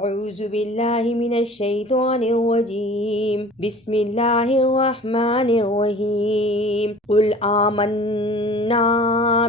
أعوذ بالله من الشيطان الرجيم بسم الله الرحمن الرحيم قل آمنا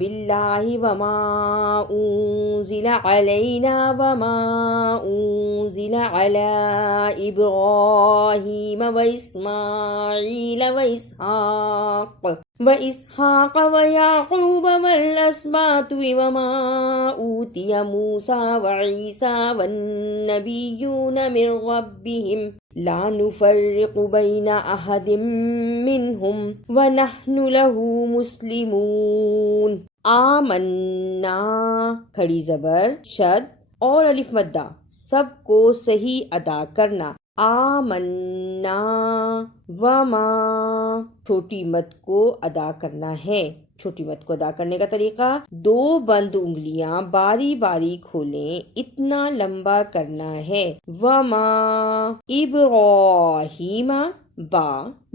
بالله وما أنزل علينا وما أنزل على إبراهيم وإسماعيل وإسحاق ويعقوب والأسباط وما أوتي موسى وعيسى والنبيون من ربهم لا نفرق بين أحد منهم ونحن له مسلمون. آمنا کھڑی زبر شد اور الف مدہ سب کو صحیح ادا کرنا. آمنا وما چھوٹی مد کو ادا کرنا ہے. چھوٹی مد کو ادا کرنے کا طریقہ 2 بند انگلیاں باری باری کھولیں، اتنا لمبا کرنا ہے. وما ابراہیم با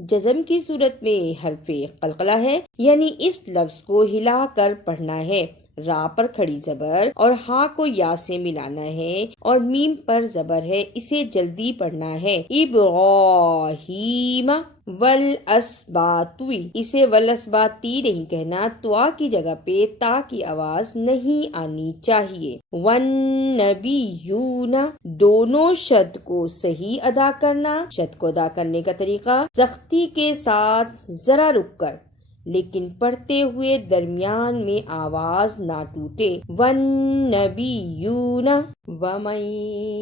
جزم کی صورت میں حرف قلقلہ ہے، یعنی اس لفظ کو ہلا کر پڑھنا ہے. را پر کھڑی زبر اور ہا کو یا سے ملانا ہے اور میم پر زبر ہے، اسے جلدی پڑھنا ہے. ابراہیم والاسباطی، اسے والاسباطی نہیں کہنا، توا کی جگہ پہ تا کی آواز نہیں آنی چاہیے. والنبیون دونوں شد کو صحیح ادا کرنا. شد کو ادا کرنے کا طریقہ سختی کے ساتھ ذرا رک کر لیکن پڑھتے ہوئے درمیان میں آواز نہ ٹوٹے. والنبیون ومن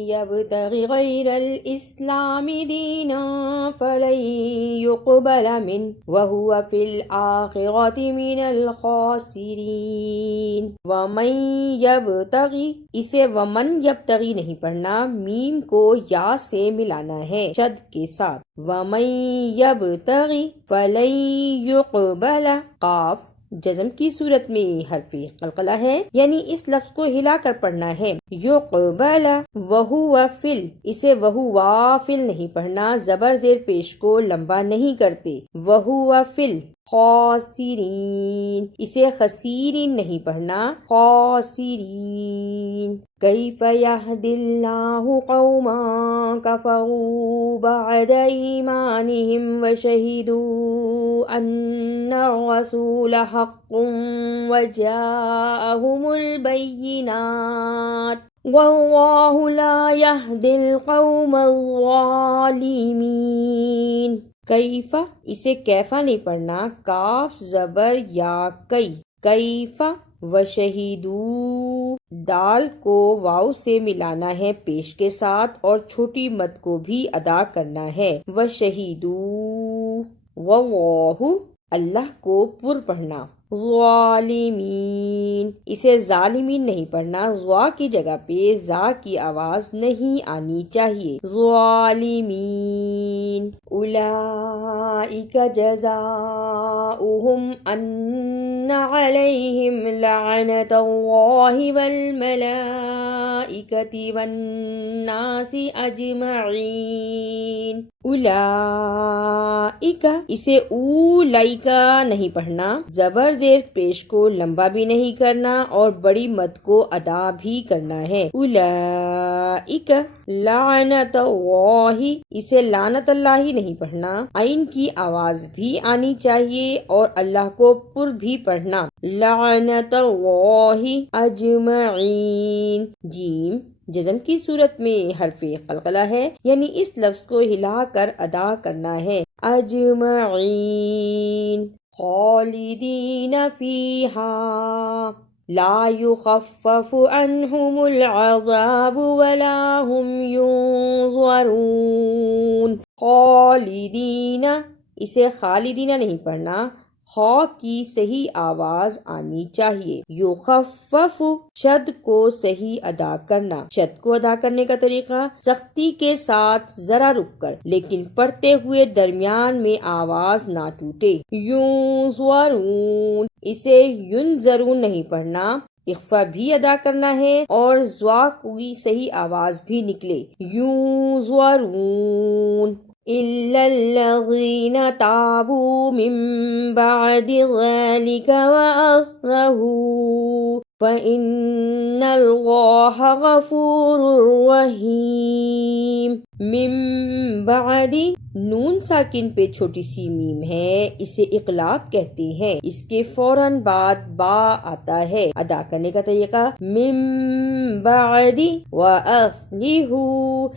یبتغ غیر الاسلام دینا فلن یقبل منہ وہو فی الآخرۃ من الخاسرین. ومن یبتغی، اسے ومن یبتغی نہیں پڑھنا، میم کو یا سے ملانا ہے شد کے ساتھ. ومن یبتغی فلن یقبل، قاف جزم کی صورت میں حرف قلقلہ ہے، یعنی اس لفظ کو ہلا کر پڑھنا ہے. یقبل وہو فل، اسے وہو وافل نہیں پڑھنا، زبر زیر پیش کو لمبا نہیں کرتے. وہو فل خاسرین، اسے خسیرین نہیں پڑھنا، خاسرین. کیف یہدی اللہ قوما کفروا بعد ایمانہم وشہدوا ان الرسول حق وجاءہم البینات واللہ لا یہدی القوم الظالمین. کیفا، اسے کیفا نہیں پڑھنا، کاف زبر یا کئی، کیفا. وشہیدو، دال کو واو سے ملانا ہے پیش کے ساتھ اور چھوٹی مد کو بھی ادا کرنا ہے. وشہیدو واللہ، اللہ کو پر پڑھنا. ظالمین، اسے ظالمین نہیں پڑھنا، ظا کی جگہ پہ زا کی آواز نہیں آنی چاہیے. ظالمین. اولئک جزاؤہم ان علیہم لعنت اللہ والملائکۃ والناس اجمعین. اولئک، اسے اولئکا نہیں پڑھنا، زبر زیر پیش کو لمبا بھی نہیں کرنا اور بڑی مد کو ادا بھی کرنا ہے. اولئک لعنت اللہ، اسے لعنت اللہ نہیں پڑھنا، عین کی آواز بھی آنی چاہیے اور اللہ کو پر بھی پڑھنا. لعنت اللہ اجمعین. جیم جزم کی صورت میں حرف قلقلہ ہے، یعنی اس لفظ کو ہلا کر ادا کرنا ہے. اجمعین. خالدین فیہا لا یخفف عنہم العذاب ولا هم ینظرون. خالدین، اسے خالدین نہیں پڑھنا، خا کی صحیح آواز آنی چاہیے. یخفف، شد کو صحیح ادا کرنا. شد کو ادا کرنے کا طریقہ سختی کے ساتھ ذرا رک کر لیکن پڑھتے ہوئے درمیان میں آواز نہ ٹوٹے. ینظرون، اسے ینظرون نہیں پڑھنا، اخفا بھی ادا کرنا ہے اور زوا کی صحیح آواز بھی نکلے. ینظرون. إِلَّا الَّذِينَ تَابُوا مِن بَعْدِ ذَلِكَ وَأَصْلَحُوا فَإِنَّ اللَّهَ غَفُورٌ رَحِيمٌ۔ من بعد نون ساکن پہ چھوٹی سی میم ہے، اسے اقلاب کہتے ہیں، اس کے فوراً بعد با آتا ہے۔ ادا کرنے کا طریقہ من بعد وَأَصْلِحُ،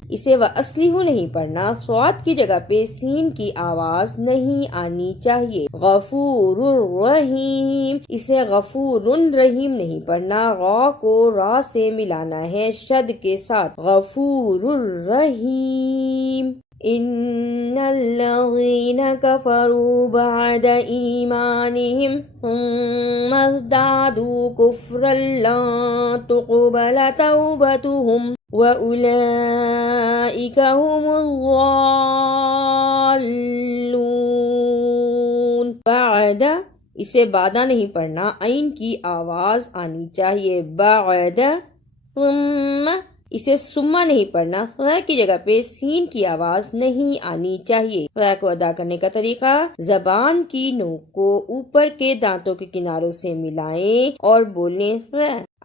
اسے وَأَصْلِحُ نہیں پڑھنا، صاد کی جگہ پہ سین کی آواز نہیں آنی چاہیے۔ غفور الرحیم، اسے غفور رحیم نہیں پڑھنا، را کو را سے ملانا ہے شد کے ساتھ، غفور الرحیم۔ ان الذین کفروا بعد ایمانہم ثم ازدادوا کفرا لن تقبل توبتہم وَأُولَئِكَ هُمُ الضَّالُّونَ۔ بعد، اسے بادہ نہیں پڑھنا، عین کی آواز آنی چاہیے، بعد، ثم، اسے سما نہیں پڑھنا، خ کی جگہ پہ سین کی آواز نہیں آنی چاہیے۔ خ کو ادا کرنے کا طریقہ زبان کی نوک کو اوپر کے دانتوں کے کناروں سے ملائیں اور بولیں خ۔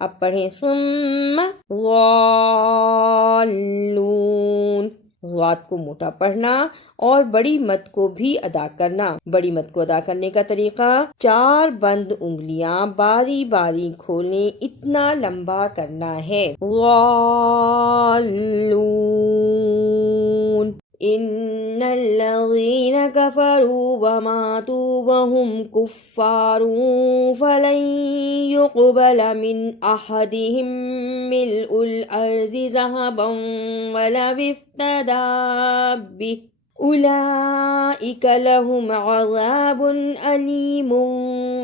اب پڑھیں ثم ضالون، ضاد کو موٹا پڑھنا اور بڑی مد کو بھی ادا کرنا۔ بڑی مد کو ادا کرنے کا طریقہ 4 بند انگلیاں باری باری کھولیں، اتنا لمبا کرنا ہے، ضالون۔ ان الذین کفروا وماتوا وهم کفار فلن يقبل من احدهم ملء الارض ذهبا ولو افتدى به اولئک لهم عذاب علیم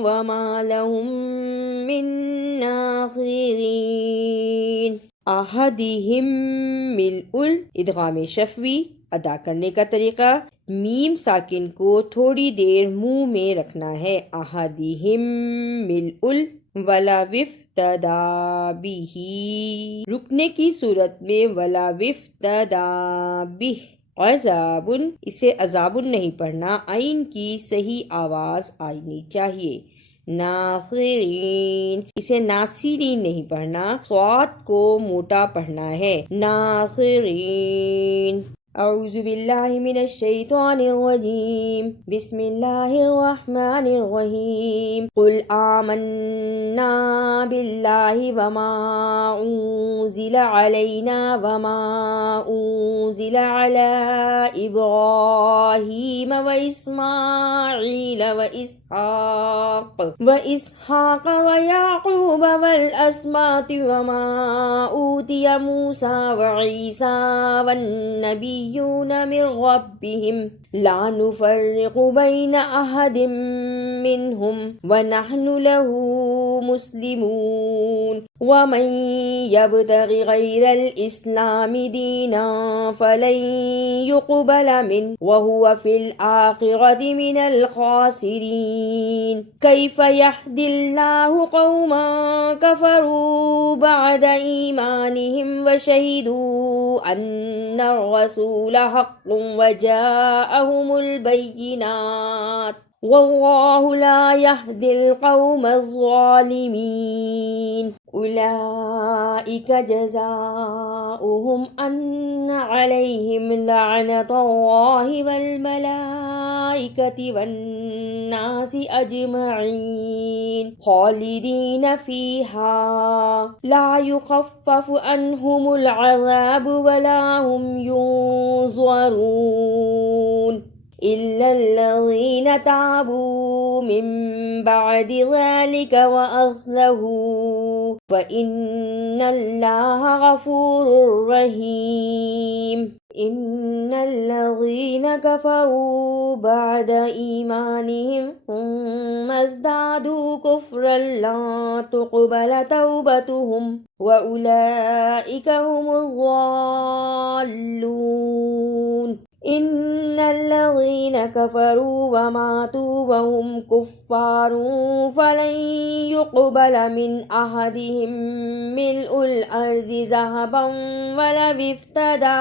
وما لهم من ناصرین۔ احدہم ملء، ادغام شفوی، ادا کرنے کا طریقہ میم ساکن کو تھوڑی دیر منہ میں رکھنا ہے، احدہم ملء وَلَوِ افْتَدَى بِهِ، رکنے کی صورت میں وَلَوِ افْتَدَى بِهِ۔ عذاب، اسے عذاب نہیں پڑھنا، عین کی صحیح آواز آنی چاہیے۔ ناصرین، اسے ناصرین نہیں پڑھنا، صاد کو موٹا پڑھنا ہے، ناصرین۔ اعوذ باللہ من الشیطان الرجیم، بسم اللہ الرحمن الرحیم۔ قل آمنا باللہ وما انزل علینا وما انزل علی ابراہیم واسماعیل واسحاق ویعقوب والاسباط وما اوتی موسیٰ وعیسیٰ والنبی من ربهم لا نفرق بين أحد منهم ونحن له مسلمون ومن يبتغ غير الإسلام دينا فلن يقبل منه وهو في الآخرة من الخاسرين كيف يهدي الله قوما كفروا بعد إيمانهم وشهدوا أن الرسول حق وجاءهم البينات والله لا يهدي القوم الظالمين أولئك جزاؤهم أن عليهم لعنة الله والملائكة والناس أجمعين خالدين فيها لا يخفف عنهم العذاب ولا هم ينظرون إلا الذين تابوا من بعد ذلك وأصلحوا فإن الله غفور رحيم إن الذين كفروا بعد إيمانهم ثم ازدادوا كفرا لن تقبل توبتهم وأولئك هم الضالون إن الذين كفروا وماتوا وهم كفار فلن يقبل من أحدهم ملء الأرض ذهبا ولو افتدى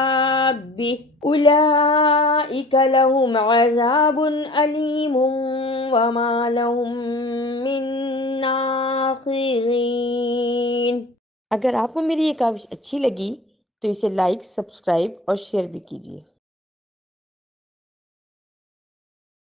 به أولئك لهم عذاب أليم وما لهم من ناصرين۔ اگر آپ کو میری یہ کاوش اچھی لگی تو اسے لائک، سبسکرائب اور شیئر بھی کیجیے۔